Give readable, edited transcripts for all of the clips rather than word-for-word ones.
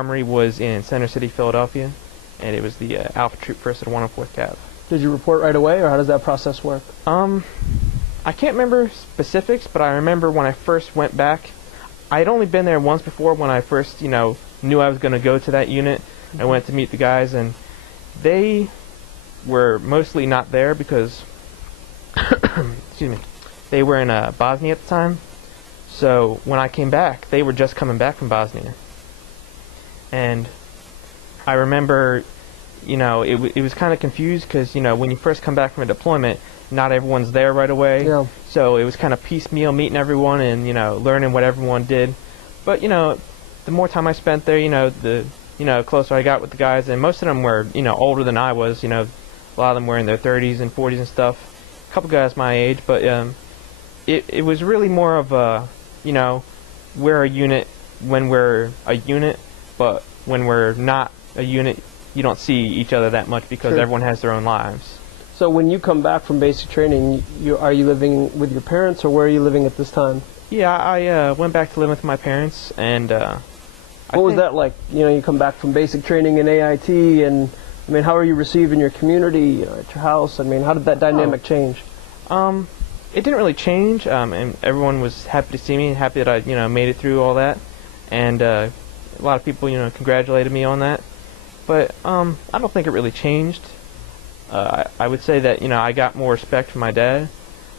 Armory was in Center City, Philadelphia, and it was the Alpha Troop 1st at 104th Cav. Did you report right away, or how does that process work? I can't remember specifics, but I remember when I first went back, I had only been there once before when I first, knew I was going to go to that unit. I went to meet the guys, and they were mostly not there because, excuse me, they were in Bosnia at the time. So when I came back, they were just coming back from Bosnia. And I remember, it was kind of confused because, when you first come back from a deployment, not everyone's there right away. Yeah. So it was kind of piecemeal meeting everyone and, learning what everyone did. But, the more time I spent there, the closer I got with the guys, and most of them were, older than I was. A lot of them were in their 30s and 40s and stuff. A couple guys my age, but it was really more of a, we're a unit when we're a unit, but when we're not a unit, you don't see each other that much because Sure. everyone has their own lives. So when you come back from basic training, are you living with your parents, or where are you living at this time? Yeah, I went back to live with my parents, and what was that like? You come back from basic training in AIT, and how are you received in your community, at your house? How did that dynamic change? It didn't really change, and everyone was happy to see me, happy that I, made it through all that, and a lot of people, congratulated me on that. But I don't think it really changed. I would say that, I got more respect from my dad,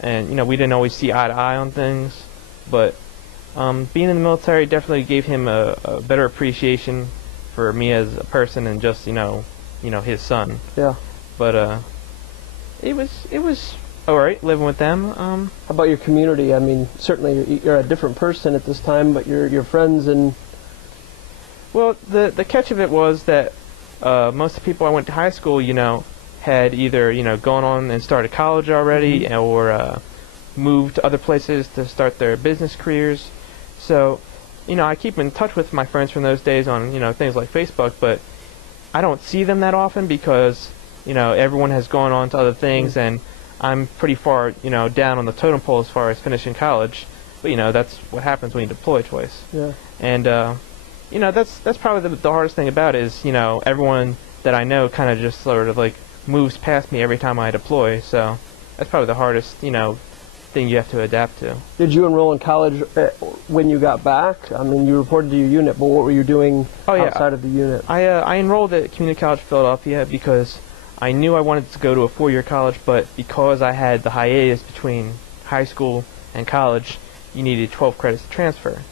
and, we didn't always see eye to eye on things, but being in the military definitely gave him a better appreciation for me as a person and just, his son. Yeah. But it was all right living with them. How about your community? Certainly you're a different person at this time, but your friends and... Well, the catch of it was that most of the people I went to high school, had either, gone on and started college already, Mm-hmm. or moved to other places to start their business careers. So, I keep in touch with my friends from those days on, things like Facebook, but I don't see them that often because, everyone has gone on to other things, and I'm pretty far, down on the totem pole as far as finishing college. But, that's what happens when you deploy twice. Yeah. And, that's probably the hardest thing about it is, everyone that I know kind of just sort of like moves past me every time I deploy. So that's probably the hardest, thing you have to adapt to. Did you enroll in college when you got back? You reported to your unit, but what were you doing outside of the unit? I enrolled at Community College Philadelphia because I knew I wanted to go to a four-year college, but because I had the hiatus between high school and college, you needed 12 credits to transfer.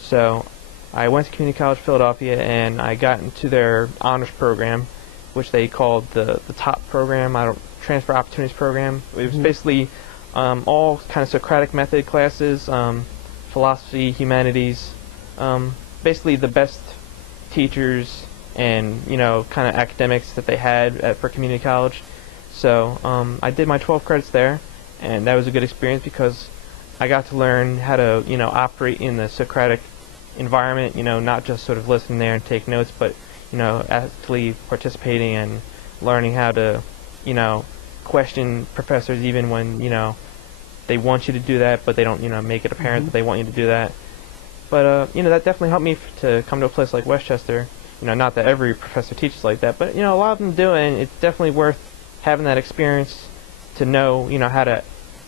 So I went to Community College Philadelphia, and I got into their honors program, which they called the TOP program, Transfer Opportunities Program. It was basically all kind of Socratic method classes, philosophy, humanities, basically the best teachers and, kind of academics that they had for community college. So I did my 12 credits there, and that was a good experience because I got to learn how to, operate in the Socratic environment, not just sort of listen there and take notes, but, actually participating and learning how to, question professors even when, they want you to do that, but they don't, make it apparent that they want you to do that. But, that definitely helped me to come to a place like Westchester. Not that every professor teaches like that, but, a lot of them do, and it's definitely worth having that experience to know, how to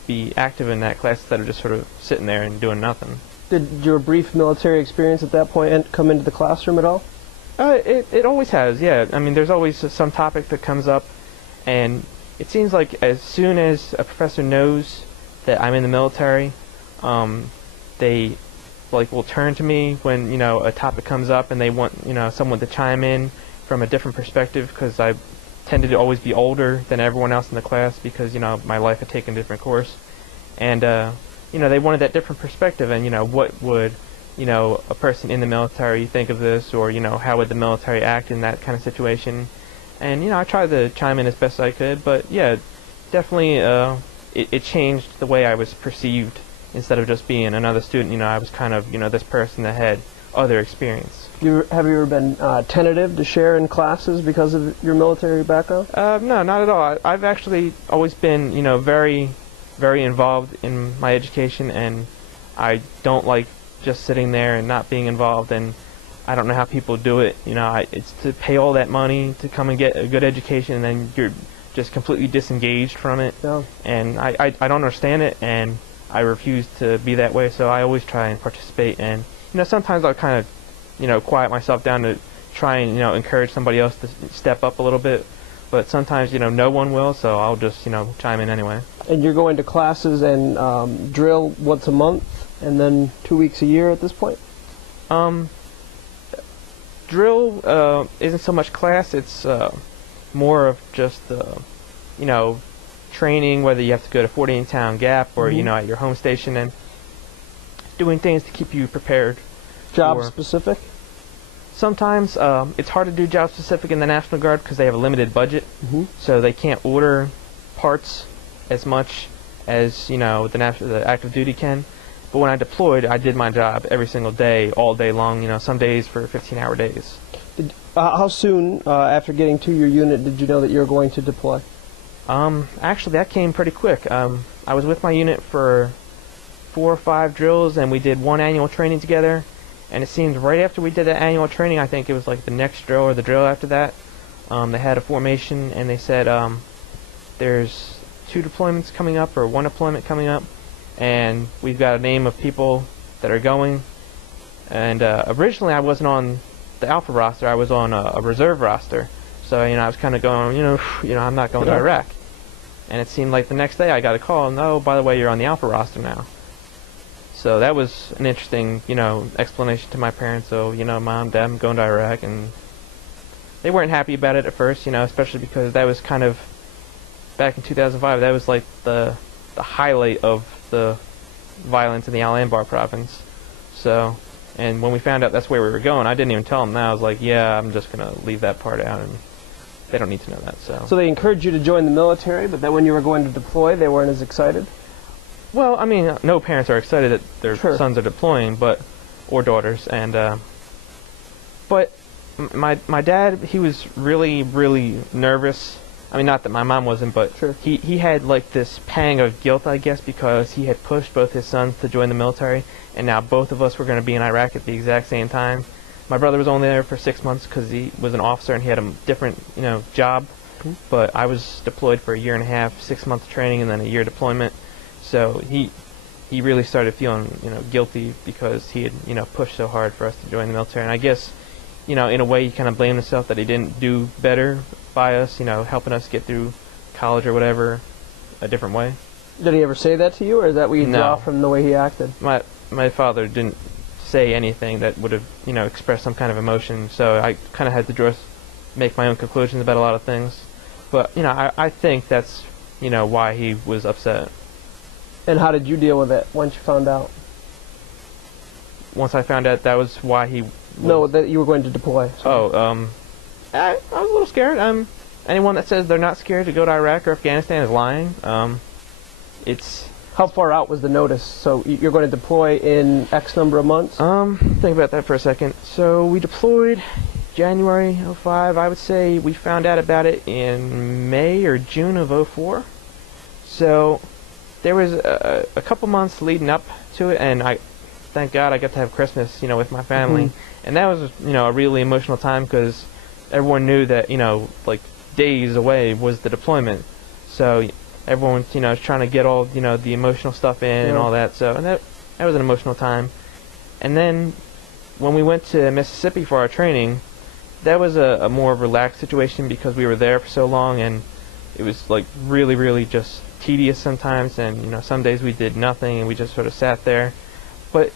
be active in that class instead of just sort of sitting there and doing nothing. Did your brief military experience at that point come into the classroom at all? It always has, yeah. There's always some topic that comes up, and it seems like as soon as a professor knows that I'm in the military, they will turn to me when a topic comes up and they want someone to chime in from a different perspective, because I tended to always be older than everyone else in the class because my life had taken a different course, and they wanted that different perspective, and what would a person in the military think of this, or how would the military act in that kind of situation. And I tried to chime in as best I could, but yeah, definitely it changed the way I was perceived. Instead of just being another student, I was kind of this person that had other experience. Have you ever been tentative to share in classes because of your military background? No, not at all. I've actually always been very, very involved in my education, and I don't like just sitting there and not being involved. And I don't know how people do it. You know, it's to pay all that money to come and get a good education, and then you're just completely disengaged from it. Yeah. And I don't understand it, and I refuse to be that way. So I always try and participate. And you know, sometimes I'll kind of, you know, quiet myself down to try and, you know, encourage somebody else to step up a little bit. But sometimes, you know, no one will, so I'll just, you know, chime in anyway. And you're going to classes and drill once a month, and then 2 weeks a year at this point? Drill isn't so much class, it's more of just, you know, training, whether you have to go to 14-town Gap or, you know, at your home station, and doing things to keep you prepared. Job specific? Sometimes it's hard to do job specific in the National Guard because they have a limited budget, so they can't order parts as much as, you know, the active duty can. But when I deployed, I did my job every single day, all day long. You know, some days for 15-hour days. How soon after getting to your unit did you know that you were going to deploy? Actually, that came pretty quick. I was with my unit for 4 or 5 drills, and we did 1 annual training together. And it seemed right after we did that annual training, I think it was like the next drill or the drill after that, they had a formation, and they said there's 2 deployments coming up, or 1 deployment coming up, and we've got a name of people that are going. And originally I wasn't on the Alpha roster, I was on a reserve roster. So, you know, I was kind of going, you know, I'm not going to Iraq. And it seemed like the next day I got a call, no, by the way, you're on the Alpha roster now. So that was an interesting, you know, explanation to my parents. So, you know, Mom, Dad, I'm going to Iraq, and they weren't happy about it at first, you know, especially because that was kind of, back in 2005, that was like the highlight of the violence in the Al Anbar province. So, and when we found out that's where we were going, I didn't even tell them that. I was like, yeah, I'm just going to leave that part out, and they don't need to know that. So they encouraged you to join the military, but then when you were going to deploy, they weren't as excited? Well, I mean, no parents are excited that their sons are deploying, or daughters, and but my dad, he was really, really nervous. I mean, not that my mom wasn't, but he had like this pang of guilt, I guess, because he had pushed both his sons to join the military, and now both of us were going to be in Iraq at the exact same time. My brother was only there for 6 months because he was an officer and he had a different, you know, job, but I was deployed for 1.5 years, 6 months training, and then 1 year deployment. So he really started feeling, you know, guilty because he had, you know, pushed so hard for us to join the military. And I guess, you know, in a way he kind of blamed himself that he didn't do better by us, you know, helping us get through college or whatever a different way. Did he ever say that to you, or is that what you draw from the way he acted? My father didn't say anything that would have, you know, expressed some kind of emotion, so I kind of had to make my own conclusions about a lot of things. But, you know, I think that's, you know, why he was upset. And how did you deal with it once you found out? Once I found out that was why he was... No, that you were going to deploy. Sorry. I was a little scared. Anyone that says they're not scared to go to Iraq or Afghanistan is lying. It's... How far out was the notice? So you're going to deploy in X number of months? Think about that for a second. So we deployed January '05. I would say we found out about it in May or June of '04. So there was a couple months leading up to it, and thank God I got to have Christmas, you know, with my family. And that was, you know, a really emotional time because everyone knew that, you know, like days away was the deployment. So everyone, you know, was trying to get all, you know, the emotional stuff in and all that. So and that was an emotional time. And then when we went to Mississippi for our training, that was a more relaxed situation because we were there for so long, and it was like really, really just tedious sometimes, and, you know, some days we did nothing and we just sort of sat there. But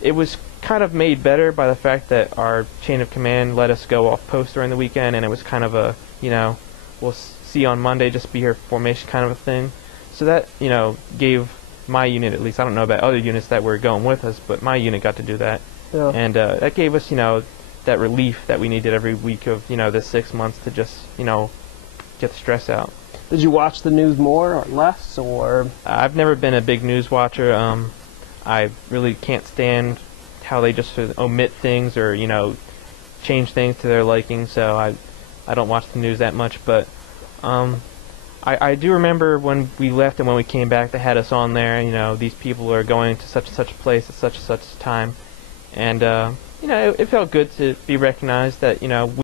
it was kind of made better by the fact that our chain of command let us go off post during the weekend, and it was kind of a, you know, we'll see you on Monday, just be here for formation kind of a thing. So that, you know, gave my unit, at least, I don't know about other units that were going with us, but my unit got to do that. Yeah. And that gave us, you know, that relief that we needed every week of, you know, this 6 months to just, you know, get the stress out. Did you watch the news more or less, or? I've never been a big news watcher. I really can't stand how they just sort of omit things or, you know, change things to their liking, so I don't watch the news that much. But I do remember when we left and when we came back, they had us on there, you know, these people are going to such and such a place at such and such a time. And, you know, it felt good to be recognized that, you know,